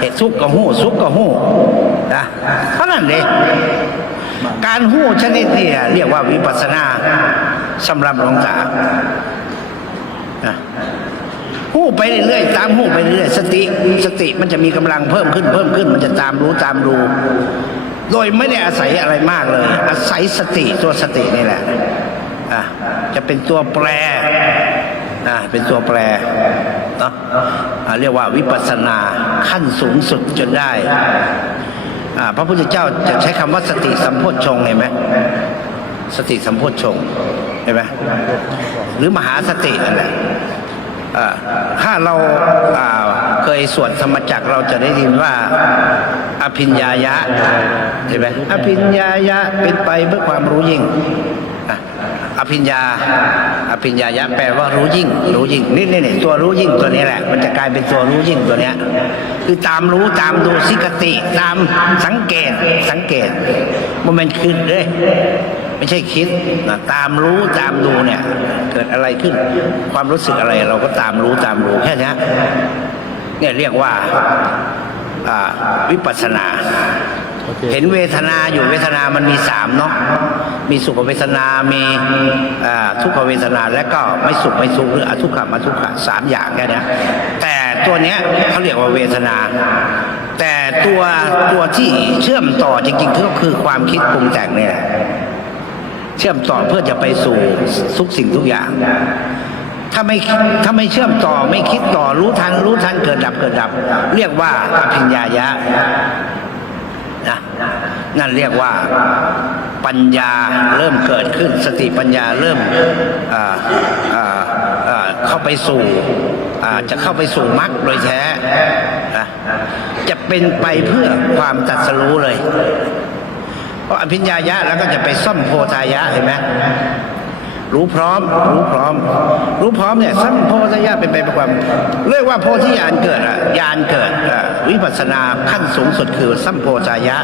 เหตุสุขก็หู้สุขก็หู้นะเท่านั้นเลยการหู้ชนิดนี้เรียกว่าวิปัสสนาสำหรับหลวงตาหู้ไปเรื่อยๆตามหู้ไปเรื่อยๆสติสติมันจะมีกำลังเพิ่มขึ้นเพิ่มขึ้น มันจะตามรู้ตามรู้โดยไม่ได้อาศัยอะไรมากเลย อาศัยสติตัวสตินี่แหละอะจะเป็นตัวแปรอะเป็นตัวแปร เนาะเรียกว่าวิปัสสนาขั้นสูงสุดจนได้พระพุทธเจ้าจะใช้คำว่าสติสัมโพชฌงค์เห็นไหมสติสัมโพชฌงค์เห็นไหมหรือมหาสตินั่นแหละอ่าถ้าเราาเคยสวดธรรมจักเราจะได้ยินว่าอภิญญายะใช่ไหมอภิญญายะเป็นไปเพื่อความรู้ยิ่ง อภิญญา อภิญญายะแปลว่ารู้ยิ่ง รู้ยิ่งนี่นี่นี่ตัวรู้ยิ่งตัวนี้แหละ มันจะกลายเป็นตัวรู้ยิ่งตัวเนี้ย คือตามรู้ตามดูสิกติ ตามสังเกตสังเกตว่ามันคือเด้ยไม่ใช่คิดนะตามรู้ตามดูเนี่ย เกิดอะไรขึ้น ความรู้สึกอะไรเราก็ตามรู้ตามรู้แค่นี้เนี่ยเรียกว่าวิปัสสนา เห็นเวทนาอยู่เวทนามันมีสามเนาะมีสุขเวทนา มีอ่าทุกขเวทนาและก็ไม่สุขไม่ทุกข์หรืออทุกขมาทุกขะสามอย่างแค่นี้แต่ตัวเนี้ยเขาเรียกว่าเวทนา แต่ตัวตัวที่เชื่อมต่อจริงๆก็คือความคิดปรุงแต่งเนี่ยเชื่อมต่อเพื่อจะไปสู่ทุกสิ่งทุกอย่าง ถ้าไม่ถ้าไม่เชื่อมต่อไม่คิดต่อรู้ทันรู้ทันเกิดดับเกิดดับ เรียกว่าอภิญญายะ นะนั่นเรียกว่าปัญญาเริ่มเกิดขึ้น สติปัญญาเริ่มเข้าไปสู่จะเข้าไปสู่มรรคโดยแท้นะจะเป็นไปเพื่อความตัดสรู้เลย เพราะอภิญญายะแล้วก็จะไปซ่อมโพธายะเห็นไหม รู้พร้อม รู้พร้อม รู้พร้อมเนี่ยซ่อมโพธายะเป็นไปประความเรียกว่าโพธิญาณเกิดอะญาณเกิดอะวิปัสสนาขั้นสูงสุดคือสัมโพธายะ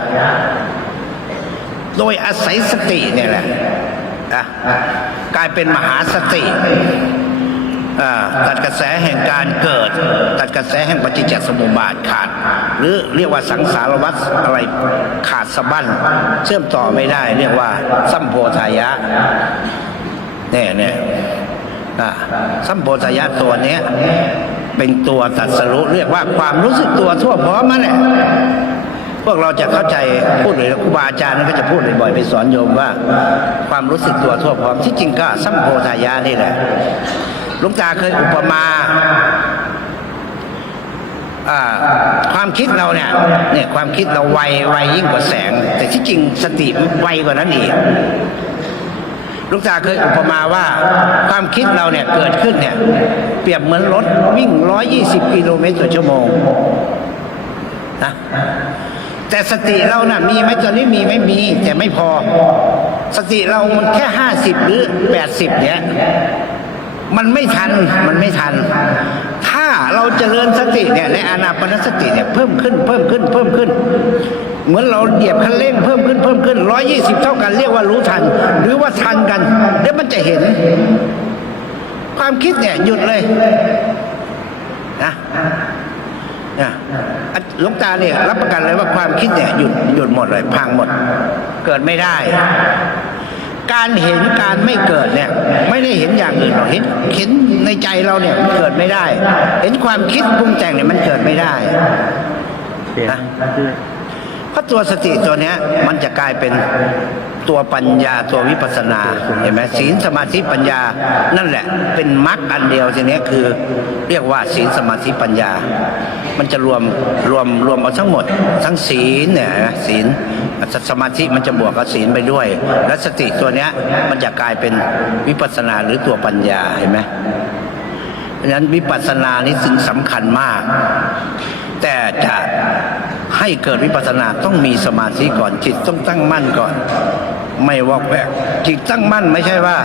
โดยอาศัยสติเนี่ยแหละอะกลายเป็นมหาสติอ่าตัดกระแสแห่งการเกิด ตัดกระแสแห่งปฏิจจสมุปบาทขาด หรือเรียกว่าสังสารวัฏอะไรขาดสะบั้นเชื่อมต่อไม่ได้เรียกว่าสัมโพธายะ เนี่ยเนี่ยสัมโพธายะตัวเนี้ยเป็นตัวตัดสรุเรียกว่าความรู้สึกตัวทั่วพร้อมมันแหละพวกเราจะเข้าใจพูดเลยครูบาอาจารย์ก็จะพูดบ่อยๆไปสอนโยมว่า ความรู้สึกตัวทั่วพร้อมที่จริงก็สัมโพธายานี่แหละลุงตาเคยอุปมาความคิดเราเนี่ยเนี่ยความคิดเราไวไวยิ่งกว่าแสง แต่ที่จริงสติไวกว่านั้นอีก ลูกตาเคยอุปมาว่าความคิดเราเนี่ยเกิดขึ้นเนี่ยเปรียบเหมือนรถวิ่ง 120 กิโลเมตรต่อชั่วโมงนะแต่สติเรานะ่ะมีไหมตอนนี้มีไหม่มี แต่ไม่พอ สติเรามันแค่ห้าสิบหรือแปดสิบเนี่ยมันไม่ทันมันไม่ทัน เราเจริญสติเนี่ยในอานาปนสติเนี่ยเพิ่มขึ้นเพิ่มขึ้นเพิ่มขึ้น เหมือนเราเหยียบคันเร่งเพิ่มขึ้นเพิ่มขึ้นร้อยยี่สิบเท่ากันเรียกว่ารู้ทัน หรือว่าทันกันเดี๋ยวมันจะเห็น ความคิดเนี่ยหยุดเลยนะนะอะหลวงตาเนี่ยรับประกันเลยว่าความคิดเนี่ยหยุดหยุดหมดเลยพังหมด เกิดไม่ได้ การเห็นการไม่เกิดเนี่ยไม่ได้เห็นอย่างอื่นหรอกเห็นเห็นในใจเราเนี่ยมันเกิดไม่ได้ เห็นความคิดปรุงแต่งเนี่ยมันเกิดไม่ได้โอ เคคือเพราะตัวสติตัวเนี้ยมันจะกลายเป็นตัวปัญญาตัววิปัสสนาเห็นไหมศีลสมาธิปัญญา นั่นแหละ เป็นมรรคอันเดียวทีเนี้ยคือ เรียกว่าศีลสมาธิปัญญา มันจะรวมรวมรวมเอาทั้งหมด ทั้งศีลเนี่ยนะศีลสมาธิมันจะบวกกับศีลไปด้วย และสติตัวเนี้ยมันจะกลายเป็นวิปัสสนาหรือตัวปัญญาเห็นไหมเพราะฉะนั้นวิปัสสนานี้ถึงสำคัญมาก แต่จะให้เกิดวิปัสสนาต้องมีสมาธิก่อนจิตต้องตั้งมั่นก่อน ไม่วอกแวกจิตตั้งมั่นไม่ใช่ว่า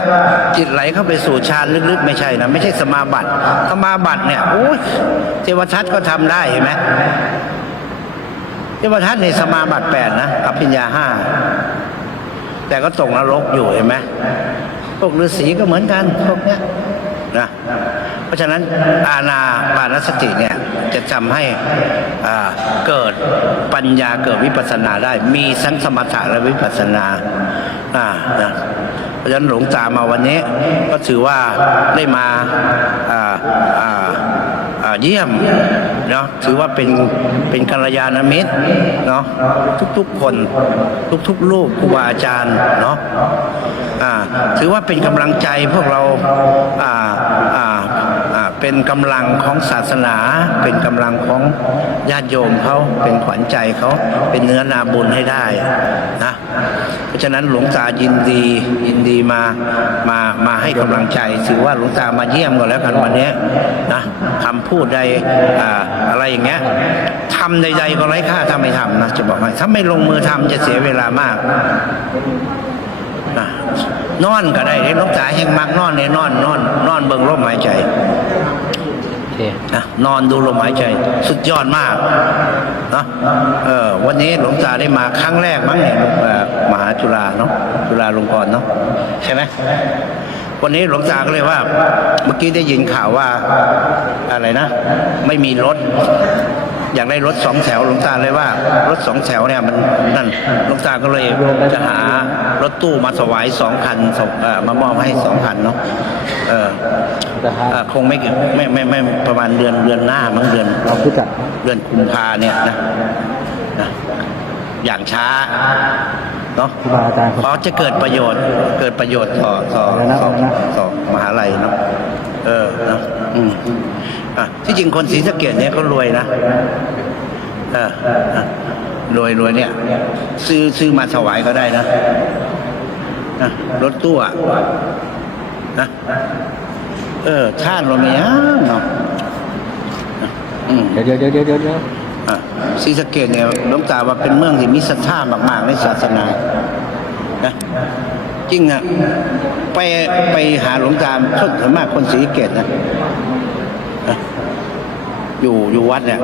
จิตไหลเข้าไปสู่ฌานลึกๆ ไม่ใช่นะไม่ใช่สมาบัติสมาบัติเนี่ยโอ้ยเทวทัตก็ทำได้เห็นไหมเทวทัตในสมาบัติแปดนะอภิญญาห้าแต่ก็ตกนรกอยู่เห็นไหมพวกฤาษีก็เหมือนกันพวกเนี้ยนะ ราะราะฉะนั้นอาณาปานสติเนี่ยจะทำให้เกิดปัญญาเกิดวิปัสสนาได้ มีทั้งสมถะและวิปัสสนาอ่านะเพราะฉะนั้นหลวงตามาวันนี้ก็ถือว่าได้มาอ่าอ่าเยี่ยมเนาะถือว่าเป็นเป็นกัลยาณมิตรเนาะทุกๆคนทุกๆลูกครูบาอาจารย์เนาะอ่าถือว่าเป็นกำลังใจพวกเราอ่าอ่า เป็นกำลังของศาสนา เป็นกำลังของญาติโยมเขาเป็นขวัญใจเขาเป็นเนื้อนาบุญให้ได้นะเพราะฉะนั้นหลวงตายินดียินดีมามามาให้กำลังใจถือว่าหลวงตามาเยี่ยมกันแล้วกันวันนี้นะคำพูดใดออะไรอย่างเงี้ยทำใดๆก็ไร้ค่าถ้าไม่ทำนะจะบอกให้ถ้าไม่ลงมือทำจะเสียเวลามากนะ นอนก็ได้เด้หลูกตาแห่งมักนอนเนี่ยนอนนอนนอนเบิ่งลมหายใจโอเคนะนอนดูลมหายใจ สุดยอดมากนะเออวันนี้หลวงตาได้มาครั้งแรกมั้งเนี่ยเอ่อมหาจุฬาเนาะจุฬาลงกรณ์เนาะใช่ไหมวันนี้หลวงตาก็เลยว่า เมื่อกี้ได้ยินข่าวว่าอะไรนะ ไม่มีรถ อยากได้รถสองแถวหลวงตาเลยว่ารถสองแถวเนี่ยมันนั่นหลวงตาก็เลยจะหารถตู้มาถวายสองคันส่งเอ่อมามอบให้สองคันเนาะเออจะหาเอ่อคงไม่ไม่ไม่ไม่ประมาณเดือนเดือนหน้ามั้งเดือนเอาผู้จัดเดือนกุมภาเนี่ยนะนะอย่างช้าเนาะครูบาอาจารย์เพราะจะเกิดประโยชน์ เกิดประโยชน์ต่อต่ออะไรนะต่ออะไรนะต่อมหาลัยเนาะเออเนาะอืมอะ ที่จริงคนศรีสะเกดเนี่ยเขารวยนะเอออะรวยรวยเนี่ย ซื้อซื้อมาถวายก็ได้นะนะรถตู้อะนะเออชาติเราเนี่ยเนาะอืมเดี๋ยวเดี๋ยวเดี๋ยวเดี๋ยวเดี๋ยวอะศรีสะเกดเนี่ยหลวงตาว่าเป็นเมืองที่มีศรัทธามาก ๆ ในศาสนานะจริงอะไปไปหาหลวงตาคนส่วนมากคนศรีสะเกดนะนะ อยู่อยู่วัดเนี่ย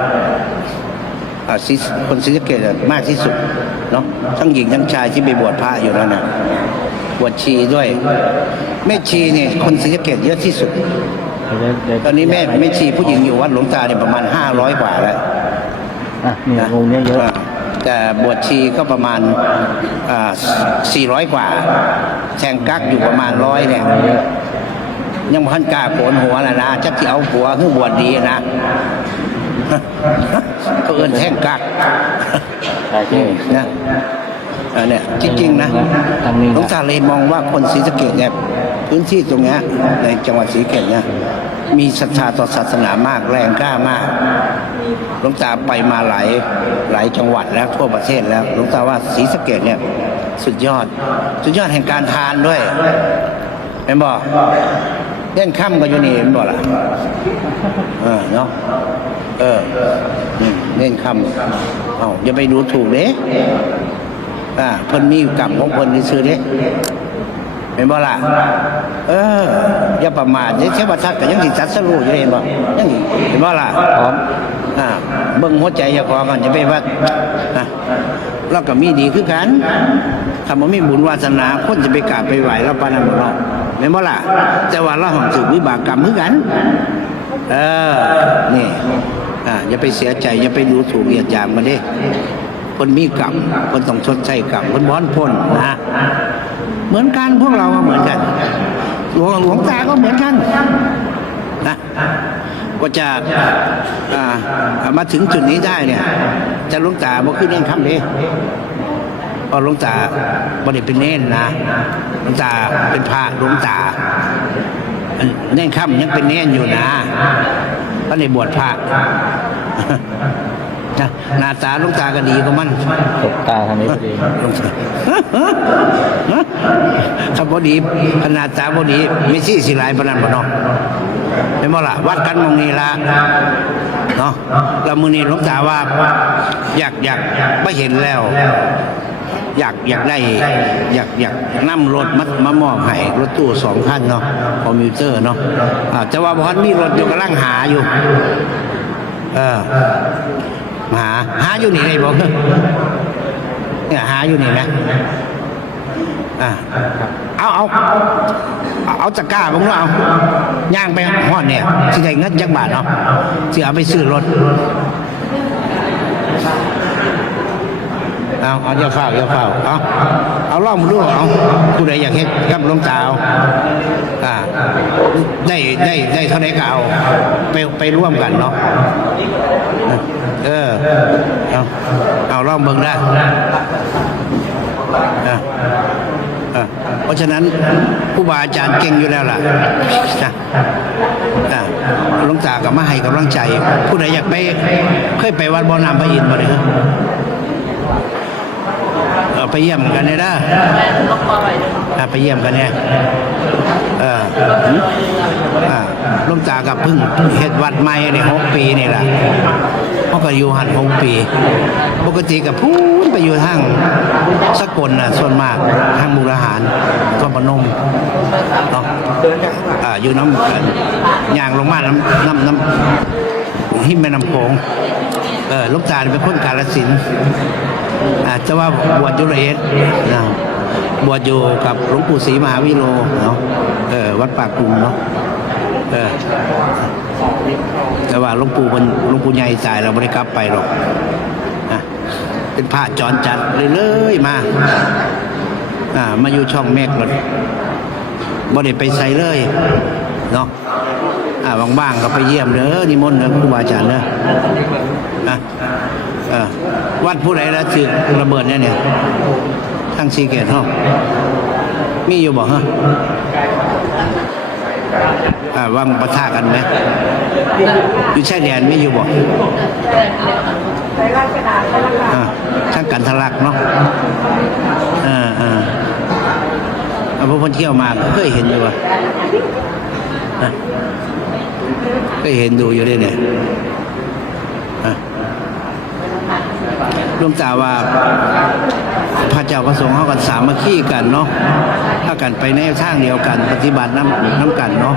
อะศรีคนศรีสะเกดอะมากที่สุดเนาะทั้งหญิงทั้งชายที่ไปบวชพระอยู่แล้วนะบวชชีด้วย แม่ชีเนี่ยคนศรีสะเกดเยอะที่สุดเดี๋ยวเดี๋ยวตอนนี้แม่แม่ชีผู้หญิงอยู่วัดหลวงตาเนี่ยประมาณห้าร้อยกว่าแล้วอะนี่วงเนี้ยเยอะแต่บวชชีก็ประมาณสี่ร้อยกว่าแทงกักอยู่ประมาณร้อยเนี่ยเยอะยังพันกล้าโกนหัวนะนะจักที่เอาหัวคือบวชดีนะ ก็เอินแท่งกักโอเคนะเออเนี่ยจริงๆนะทางนี้หลวงตาเลยมองว่าคนศรีสะเกดเนี่ยพื้นที่ตรงเนี้ยในจังหวัดศรีสะเกดเนี่ยมีศรัทธาต่อศาสนามากแรงกล้ามากหลวงตาไปมาหลายหลายจังหวัดแล้วทั่วประเทศแล้วหลวงตาว่าศรีสะเกดเนี่ยสุดยอด สุดยอดแห่งการทานด้วยเห็นบอกเล่นค่ำก็อยู่นี่เห็นบอกล่ะ เออเนาะเอออืมเล่นค่ำเอ้าอย่าไปดูถูกเด้อ่าเพิ่นมีกรรมของเพิ่นซื่อๆเด้เป็นบ่ล่ะเออ อย่าประมาทเด้เทวทัตก็ยังสิจัดสรู้อยู่เห็นบ่ยังเห็นบ่ล่ะพร้อมอ่าเบิ่งหัวใจเจ้าของกันจะไปว่านะเราก็มีดีคือกันถ้าบ่มีบุญวาสนาคนจะไปกราบไปไหว้เราปานนั้นบ่เนาะแม่นบ่ล่ะแต่ว่าเราต้องถูกวิบากกรรมคือกัน เออนี่อ่าอย่าไปเสียใจอย่าไปดูถูกเหยียดหยามกันเด้คนมีกรรมคนต้องชดใช้กรรมคนบ้อนพ้นนะเหมือนกันพวกเราเหมือนกันหลวงหลวงตาก็เหมือนกันนะก็จะอ่ามาถึงจุดนี้ได้เนี่ย จะหลวงตาบอกขึ้นเองคำเด้เพราะหลวงตาบ่ได้เป็นเน้นนะหลวงตาเป็นพระหลวงตา อันเน้นคำยังเป็นเน้นอยู่นะก็ในบวชพระนะหน้าตาหลูกตาก็ดีก็มันตบตาทางนี้พอดีถ้าพอดีขนาดตาพอดีไม่ซี่สิหลายปานนั้นบ่เนาะเป็นบ่ล่ะวัดกันหมองนี้ละเนาะแล้วมื้อนี้หลวงตาว่า อยากอยากไม่เห็นแล้ว อยากอยากได้อยากอยากนั่รถมามามอบให้รถตู้สองคันเนาะคอมพิวเตอร์เนาะอ่าแต่ว่าพอนมีรถอยู่กำลังหาอยู่ เออหาหาอยู่นี่ได้บอกเนี่ยหาอยู่นี่นะอ่าเอาเอาเอาเอาตะกร้าผมเนาะเอาย่างไปหอดเนี่ยสิได้เงินจักบาทเนาะสิเอาไปซื้อรถ เอาเอาอย่าเฝ้าอย่าเฝ้าเอาเอาล่องมาดูเอาผู้ใดอยากเฮ็ดกับหลวงตาอ่าได้ได้ได้เท่าไหร่ก็เอาไปไปร่วมกันเนาะเออเอาเอาล่องเบิ่งได้อะอะเพราะฉะนั้นผู้บาอาจารย์เก่งอยู่แล้วล่ะนะอะหลวงตากับมาให้กำลังใจ ผู้ใดอยากไปเคยไปวัดบ่อน้ำพระอินทร์บ่เนี่ยเออ ไปเยี่ยมกันเนี่ยนะไปเยี่ยมกันเนี่ยเอออ่าลุงตากับพึ่งเฮ็ดวัดใหม่ในหกปีนี่แหละเขาก็อยู่หันหกปี ปกติกับพูนไปอยู่ทางสกลน่ะส่วนมากทางบุรหารก็ปนมเนาะอ่าอยู่น้ำย่างลงมาน้ำน้ำน้ำหิมแม่น้ำโขงเออลุงตาเป็นคนกาลสิน อาจจะว่าบวชอยู่ละเอ็ดนะบวชอยู่กับหลวงปู่ศรีมหาวิโรเนาะเออวัดปากกุงเนาะเออแต่ว่าหลวงปู่มันหลวงปู่ใหญ่ตายเราไม่ได้กลับไปหรอกนะเป็นพระจรจัดเรื่อยๆมาอ่ามาอยู่ช่องเมฆเลยบ่ได้ไปใส่เลยเนาะ อ่าบางๆก็ไปเยี่ยมเด้อนิมนต์เด้อครูบาอาจารย์เด้อนะเออวัดผู้ใดล้วจึกระเบิดเนี่ยเนี่ยทั้งสีเกตห้องมีอยู่บอกฮะอ่าวังประทะกันไหมอยู่ชายแดนไม่อยู่บอกอ่ช่างกันทะลักเนาะอ่าอ่าพวกคนเที่ยวมาก็เคยเห็นอยู่ว่ะ อะเห็นดูอยู่ด้วยเนี่ยหลวงตาว่าพระเจ้าประสงค์เขากันสามัคคีกันเนาะถ้ากันไปในทางเดียวกัน ปฏิบัติน้ำน้ำกันเนาะ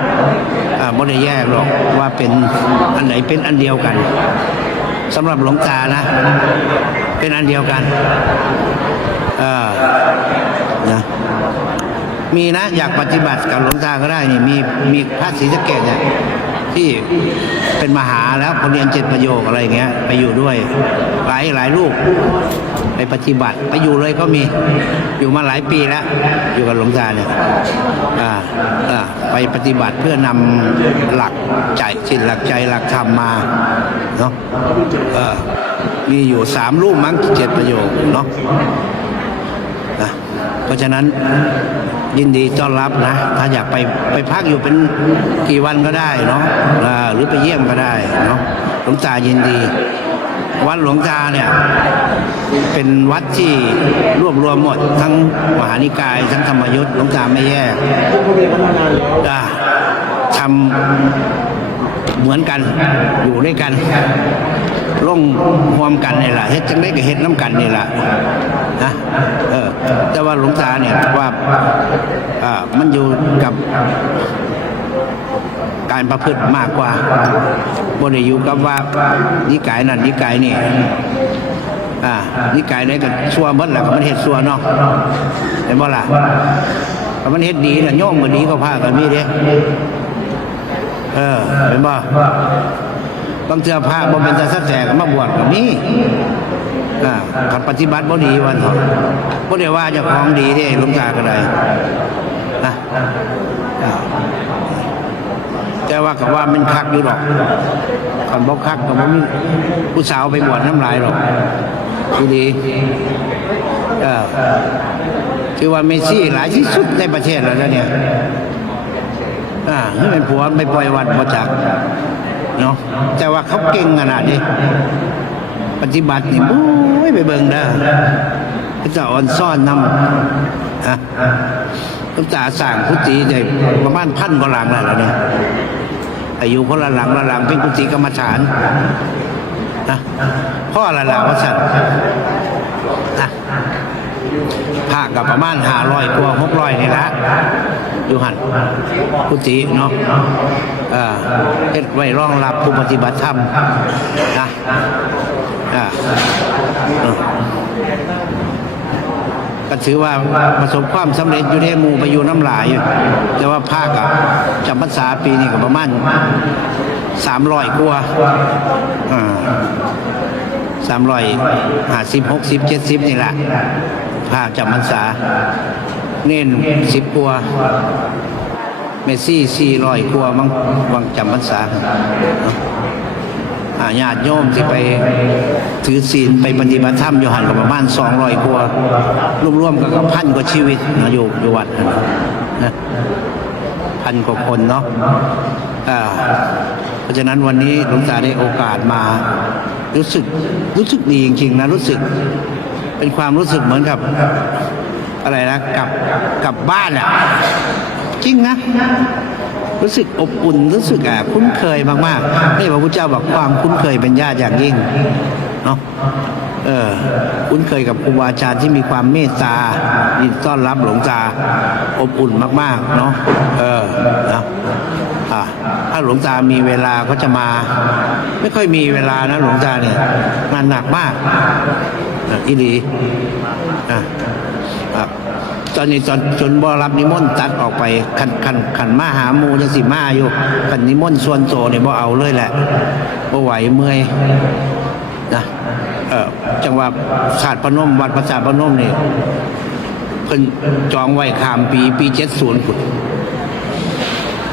อ่าไม่ได้แยกหรอกว่าเป็นอันไหนเป็นอันเดียวกันสำหรับหลวงตานะ เป็นอันเดียวกันเออนะมีนะ อยากปฏิบัติกับหลวงตาก็ได้นี่มีมีพระศรีสะเกดเนี่ย ที่เป็นมหาแล้วคนเรียนเจ็ดประโยคอะไรเงี้ยไปอยู่ด้วยหลายหลายลูกไปปฏิบัติไปอยู่เลยก็มีอยู่มาหลายปีแล้ว อยู่กับหลวงตาเนี่ยอ่าอ่าไปปฏิบัติเพื่อนำหลักใจจิตหลักใจหลักธรรมมาเนาะเออมีอยู่สามรูปมั้งเจ็ดประโยคเนาะนะเพราะฉะนั้น ยินดีต้อนรับนะ ถ้าอยากไปไปพักอยู่เป็นกี่วันก็ได้เนาะหรือไปเยี่ยมก็ได้เนาะหลวงตายินดี วัดหลวงตาเนี่ยเป็นวัดที่รวบรวมหมด ทั้งมหานิกาย ทั้งธรรมยุทธ์หลวงตาไม่แยกอ่าทำเหมือนกันอยู่ด้วยกันร่วมรวมกันนี่แหละเฮ็ดจังได้ก็เฮ็ดน้ำกันนี่แหละ นะเออแต่ว่าหลวงตาเนี่ยว่าอ่ามันอยู่กับการประพฤติมากกว่าบ่ได้อยู่กับว่านิกายนั่นนิกายนี่อ่านิกายไหนก็ชั่วเบิดแหละก็มันเฮ็ดชั่วเนาะเห็นบ่ล่ะก็มันเฮ็ดดีน่ะโยมก็ดีก็พากันมีเด้เออเห็นบ่บางเทื่อพระบ่เป็นตาสักแสก็มาบวชก็มี อ่าขัดปฏิบัติบ่ดีวันเถาะบ่ได้ว่าจ้าของดีเด้หลวงตาก็ได้นะแต่ว่าก็ว่ามันคักอยู่หรอกคันบ่คักก็บ่มีผู้สาวไปบวชน้ำลายหรอกดีดีเออคือว่าเมซี่หลายที่สุดในประเทศแล้วนะเนี่ยอ่านี่เป็นผัวไม่ปล่อยวัดมาจากเนาะแต่ว่าเขาเก่งขนาดนี้ ปฏิบัตินี่บุ้ยไปเบิ่งเด้อพระเจ้าอ่อนซ่อนนำอะพระตาสั่งพุติได้ประมาณพันกว่าหลังแล้วเนี่ยอายุคนละหลังละหลังเป็นกุฏิกรรมฐานนะพ่อละหลังว่าสั่นนะผ้ากับประมาณห้าร้อยกว่าหกร้อยนี่ละอยู่หันกุฏิเนาะเออเฮ็ดไว้รองรับผู้ปฏิบัติธรรมนะ อ่าก็ก็ถือว่าประสบความสำเร็จอยู่ในหมู่ไปอยู่น้ำหลายอยู่แต่ว่าภาคอะจำพรรษาปีนี้ก็ประมาณสามร้อยกว่าสามร้อยห้าสิบหกสิบเจ็ดสิบนี่แหละภาคจำพรรษา เน้นสิบกว่าเมซี่สี่ร้อยกว่ามั้งวังจำพรรษาเนาะอ่า ญาติโยมที่ไปถือศีลไปปฏิบัติธรรมอยู่หันกับประมาณสองร้อยกว่ารวมๆกันก็พันกว่าชีวิตนะอยู่อยู่วัดนะพันกว่าคนเนาะอ่าเพราะฉะนั้นวันนี้หลวงตาได้โอกาสมา รู้สึกรู้สึกดีจริงๆนะรู้สึก เป็นความรู้สึกเหมือนกับ อะไรนะกลับกลับบ้านอะ จริงนะ รู้สึกอบอุ่นรู้สึกอะคุ้นเคยมากๆนี่พระพุทธเจ้าบอกความคุ้นเคยเป็นญาติอย่างยิ่งเนาะเออคุ้นเคยกับครูบาอาจารย์ที่มีความเมตตายินต้อนรับหลวงตาอบอุ่นมากๆเนาะเออนะอะถ้าหลวงตามีเวลาก็จะมา ไม่ค่อยมีเวลานะหลวงตาเนี่ยงานหนักมากอะอีหลีอะ ตอนนี้ตอนจนบ่รับนิมนต์ตัดออกไปขันขันขันมาหาหมูยังสิมาอยู่ขันนิมนต์ส่วนโตเนี่ยบ่เอาเลยแหละบ่ไหวเมื่อยนะเออจังหวะศาสตร์พนมวัดประศาสาทพนมนี่เพิ่นจองไว้ข้ามปีปีเจ็ดศูนย์พุ่น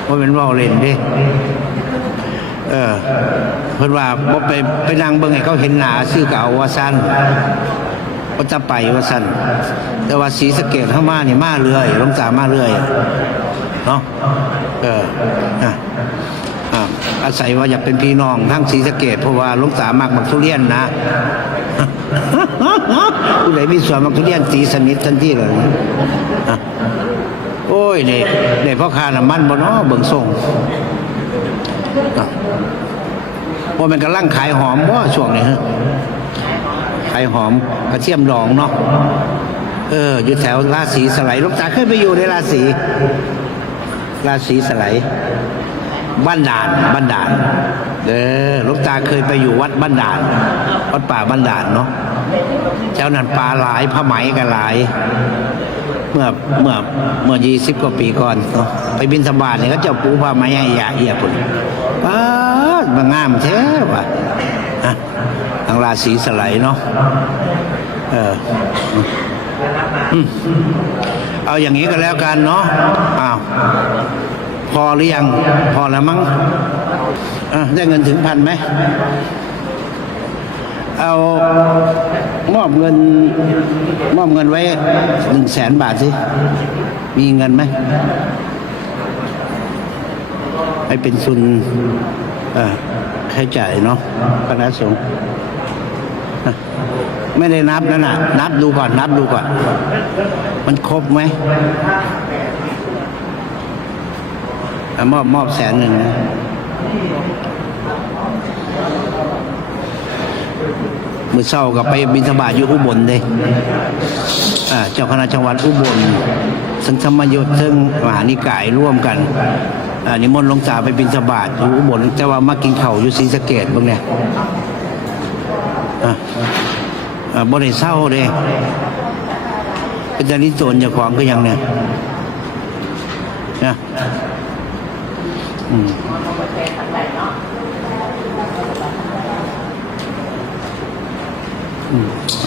ว่าเป็นว่าเล่นเด้เออเพิ่นว่าบ่ไปไปนั่งเบิ่งให้เขาเห็นหน้าซื้อก็เอาว่าสั้น ก็จะไปว่าสันแต่ว่าสีสะเกตเข้ามานี่ยมาเรื่อยลงตามาเรื่อยเนาะเอออะอะอาศัยว่าอยากเป็นพี่น้องทั้งสีสะเกตเพราะว่าลงตามากมักทุเรียนนะผู้ใดมีสวนมักทุเรียนตีสนิททันทีเลยอะโอ้ยเนี่ยเนี่ยพ่อค้าน้ำมันบ่เนาะเบิ่งส่งว่ามันกำลังขายหอมว่าช่วงนี้ฮะ หอมกระเทียมดองเนาะเออ อยู่แถวราศีสไลด์ลูกตาเคยไปอยู่ในราศีราศีสไลด์บ้านด่านบ้านด่านเออลูกตาเคยไปอยู่วัดบ้านด่านวัดป่าบ้านด่านเนาะแถวนั้นปลาหลายผ้าไหมกันหลาย เมื่อเมื่อเมื่อยี่สิบกว่าปีก่อนเนาะไปบินสบาทเนี่ยเขาเจ้าปูผ้าไหมให้ยาเอียปุ่นป้าดมางามแท้ว่ะฮะางราศีสไลเนาะเอออืมเอาอย่างนี้ก็แล้วกันเนาะอ้าวพอหรือยัง พอแล้วมั้งอะได้เงินถึงพันไหม เอามอบเงิน มอบเงินไว้หนึ่งแสนบาทสิ มีเงินไหมให้เป็นทุนอ่อค่าใช้จ่ายเนาะคณะสงฆ์ ไม่ได้นับนั่นน่ะนับดูก่อน นับดูก่อน มันครบไหมมอบมอบแสนหนึ่งนะมือเศร้ากับไปบินสบาตอยู่อุบลเลยเจ้าคณะจังหวัดอุบลซึ่งธรรมยุทธ์ซึ่งมหานิกายร่วมกันนิมนต์ลงตาไปบินสบาตอยู่อุบลแต่ว่ามากินเข่าอยู่ศรีสะเกดบ้างเนี่ย บ่ได้เศร้าเลยเป็นจาริโจรเจ้าของก็ยังเนี่ยนะอืม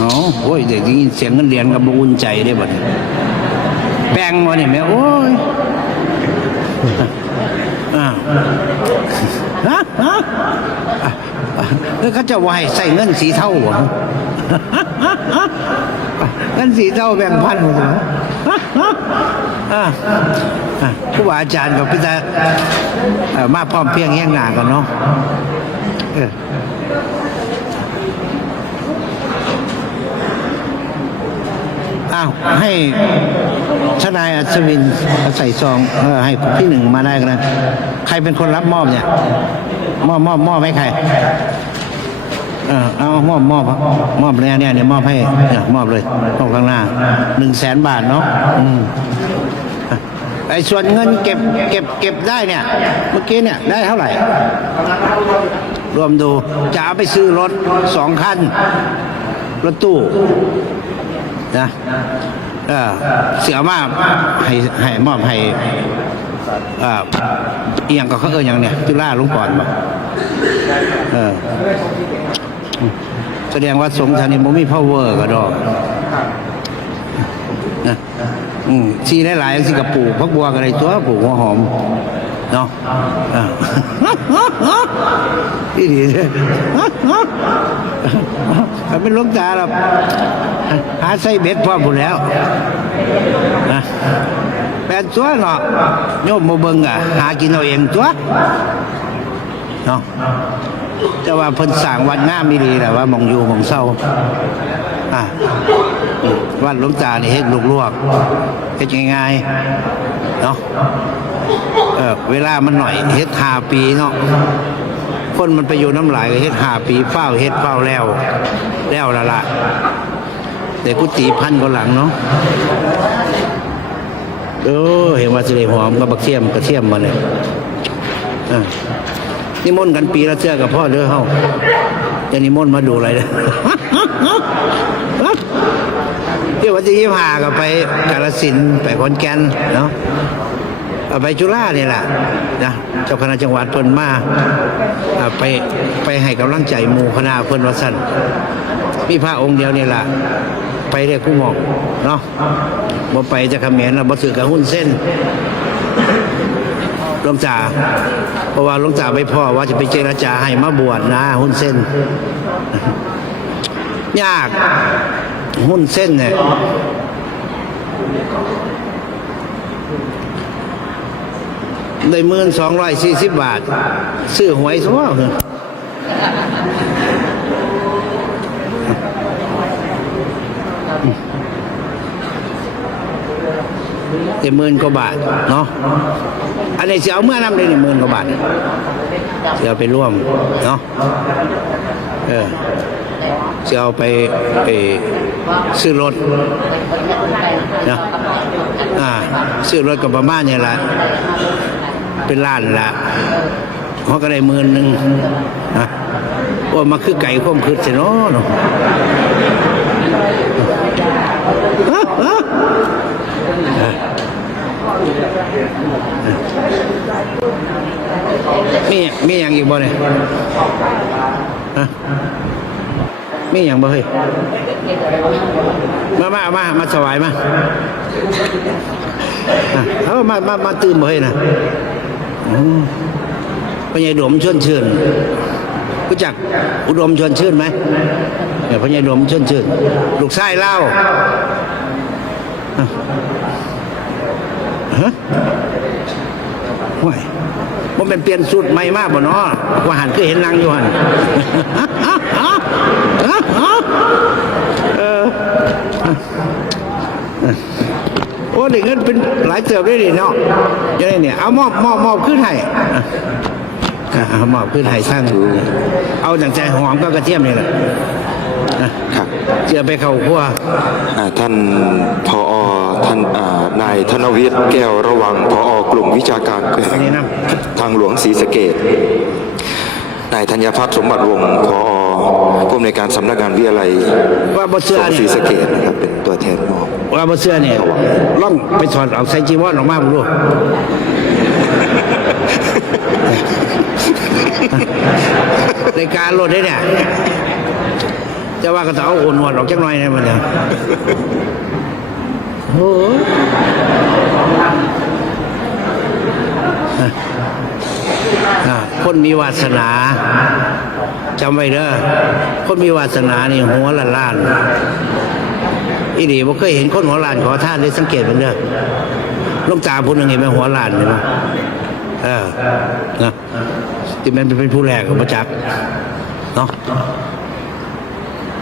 อ๋อโอ้ยเด็กได้ยินเสียงเงินเรียนกับอุ่นใจได้บ่เนี่ยแป้งวะเนี่ยแม่โอ้ยอ้าวฮะฮะอะ เออเขาจะว่าให้ใส่เงินสีเท่าวะเงินสีเท่าแบ่งพันหมดเลยอะอะผู้ว่าอาจารย์กับพิจารเอ่อมาพร้อมเพรียงแย่งหน้ากันเนาะเอออ้าวให้ทนายอัศวินเอาใส่ซองเออให้พี่หนึ่งมาได้กันนะ ใครเป็นคนรับมอบเนี่ย มอบมอบมอบให้ใคร เออเอามอบมอบมอบเนี่ยเนี่ยเดี๋ยวมอบให้เนี่ยมอบเลยมอบข้างหน้าหนึ่งแสนบาทเนาะอืมอะไอ้ส่วนเงินเก็บเก็บเก็บได้เนี่ย เมื่อกี้เนี่ยได้เท่าไหร่ รวมดูจะเอาไปซื้อรถสองคัน รถตู้นะเออเสือมาให้ให้มอบให้เอ่อเอียงก็เขาเอิ้นหยังเนี่ยจุฬาลงกรณ์บ่เออ แสดงว่าสงฆ์ท่านนี่บ่มี power ก็ดอกนะอืมสีหลายๆสิกับปลูกพักบัวก็ได้ตัวปลูกหัวหอมเนาะเออที่ดีเนี่ยถ้าเป็นหลูกตาเราหาใส่เบ็ดพร้อมหมดแล้วนะแปดตัวเนาะโยมโมเบิงอะ หากินเอาเองตัวเนาะ แต่ว่าเพิ่นสร้างวัดงามีดีแหละว่ามองอยู่มองเศร้าอะวัดหลวงตานี่เฮ็ดลูกลวกเฮ็ดง่ายๆเนาะเออเวลามันหน่อยเฮ็ดหาปีเนาะคนมันไปอยู่น้ำลายก็เฮ็ดหาปีเฝ้าเฮ็ดเฝ้าแล้ว แล้วละละแต่กุฏิพันก็หลังเนาะเออเห็นว่าสิได้หอมกับบักเทียมกระเทียมมาเลยอะ นิมนต์กันปีละเทื่อกับพ่อเด้อเฮาจะนิมนต์มาดูอะไรเด้อเที่ยววันที่ยี่ห้าก็ไปกาลสินไปขอนแก่นเนาะไปจุฬาเนี่ยแหละนะเจ้าคณะจังหวัดเพิ่นมาไปไปให้กำลังใจหมู่คณะเพิ่นวัสันมีพระองค์เดียวเนี่ยแหละไปเรียกผู้หมอกเนาะบ่ไปจะเขมรแล้วบ่ถือกับหุ้นเส้น หลวงจ่าเพราะว่าหลวงจ่าไปพ่อว่าจะไปเจรจาให้มาบวชนะหุ้นเส้น ยากหุ้นเส้นเนี่ยได้หมื่นสองร้อยสี่สิบบาท ซื้อหวยสัวเหรอได้หมื่นกว่าบาทเนาะ อันนี้จะเอาเมื่อนำได้หนึ่งหมื่นกว่าบาทจะเอาไปร่วมเนาะเออจะเอาไปไปซื้อรถนะอ่าซื้อรถกับประมาณนี่แหละเป็นล้านละเขาก็ได้หมื่นหนึ่งนะว่ามาคือไก่ข้มคืดเสียเนาะเนาะ มีมีอย่างอีกบ่เนี่ยฮะมีอย่างบ่เฮ้ยมามามามาสวายมาเอามามามาตื่นบ่เฮ้ยนะพญายดมชวนชื่นรู้จักอุดมชวนชื่นไหมเนี่ยพญายดมชวนชื่นลูกชายเล่า ฮะฮะห่วยมันเป็นเปลี่ยนสูตรใหม่มากบ่เนาะว่าหันคือเห็นนางอยู่หันเออโอ้เด็กเงินเป็นหลายเติบได้ดิเนาะยังไงเนี่ยเอามอบมอบมอบขึ้นให้อะอะเอามอบขึ้นให้สร้างเอาดังใจหอมก็กระเทียมนี่แหละอะครับเจือไปเข้าครัวอ่าท่านพอท่านอ่านายธนวิทย์แก้วระวังพอกลุ่มวิชาการอันนี้นะทางหลวงศรีสะเกดนายธัญพัฒน์สมบัติวงศ์พอผู้อำนวยการสำนักงานวิทยาลัยว่าบ่สเสื้องฆ์ศรีเนี่ยสะเกดนะครับเป็นตัวแทนมอบว่าบ่เสื้อเนี่ยล่องไปถอดเอาใส่จีวรออกมาบ่รู้ในการรถได้เนี่ยจะว่าก็ต้องเอาโอนหนวดออกจักหน่อยเนี่ยมันเนี่ย โหคนมีวาสนาจำไว้เด้อคนมีวาสนานี่หัวละล้านอีดีบ่เคยเห็นคนหัวล้านขอทานได้สังเกตเป็นเด้อลูกตาผู้หนึงเห็นไหมหัวล้านเห็นไหมเออนะที่มันเป็นผู้แรกของประจักษ์เนาะ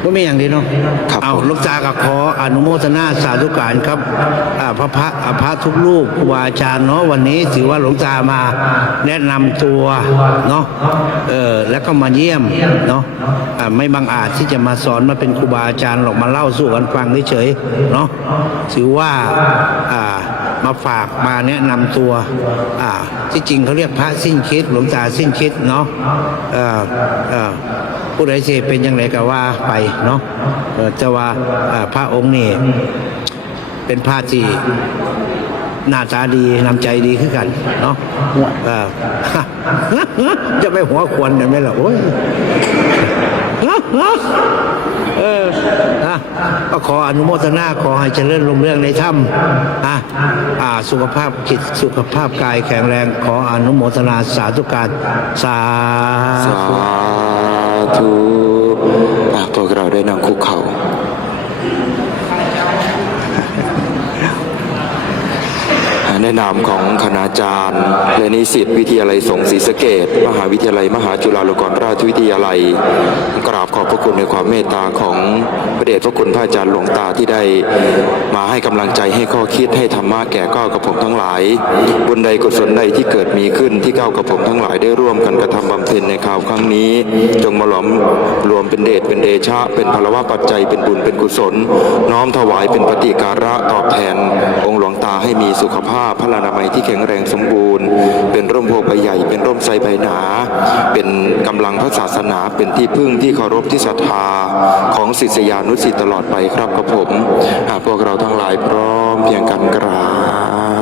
ก็มีอย่างนี้เนาะครับ เอาลูกตากับขออนุโมทนาสาธุการครับอ่าพระพระอ่าพระทุกรูปครูบาอาจารย์เนาะวันนี้ถือว่าหลวงตามาแนะนำตัวเนาะเออแล้วก็มาเยี่ยมเนาะอ่าไม่บังอาจที่จะมาสอนมาเป็นครูบาอาจารย์หรอกมาเล่าสู่กันฟังเฉยๆเนาะถือว่าอ่า มาฝากมาแนะนำตัวอ่าที่จริงเขาเรียกพระสิ้นคิดหลวงตาสิ้นคิดเนาะเออเออผู้ใดเสเป็นยังไงก็ว่าไปเนาะเออแต่ว่าอ่าพระองค์นี่เป็นพระที่หน้าตาดีน้ำใจดีขึ้นกันเนาะจะไม่หัวควนกันไหมล่ะโอ้ย เออนะก็ขออนุโมทนาขอให้เจริญรุ่งเรื่องในถ้ำอะอ่า สุขภาพจิตสุขภาพกายแข็งแรง ขออนุโมทนาสาธุการสาธุพวกเราได้นั่งคุกเข่า นนามของคณาจารย์ และนิสิตวิทยาลัยสงศรีสเกดมหาวิทยาลัย มหาจุฬาลงกรณราชวิทยาลัย กราบขอบพระคุณในความเมตตาของพระเดชพระคุณพระอาจารย์หลวงตาที่ได้มาให้กำลังใจให้ข้อคิดให้ธรรมะแก่ก้าวกับผมทั้งหลาย บุญใดกุศลใดที่เกิดมีขึ้นที่ก้าวกับผมทั้งหลายได้ร่วมกันกระทำบำเพ็ญในคราวครั้งนี้ จงมาหลอมรวมเป็นเดชเป็นเดชะ เป็นพลวะปัจจัยเป็นบุญเป็นกุศล น้อมถวายเป็นปฏิการะตอบแทนองค์หลวงตาให้มีสุขภาพพลานามัยที่แข็งแรงสมบูรณ์ เป็นร่มโพธิ์ใบใหญ่ เป็นร่มไทรใบหนา เป็นกำลังพระศาสนา เป็นที่พึ่งที่เคารพที่ศรัทธาของศิษยานุศิษย์ตลอดไปครับกับผม หากพวกเราทั้งหลายพร้อมเพียงกันกราบ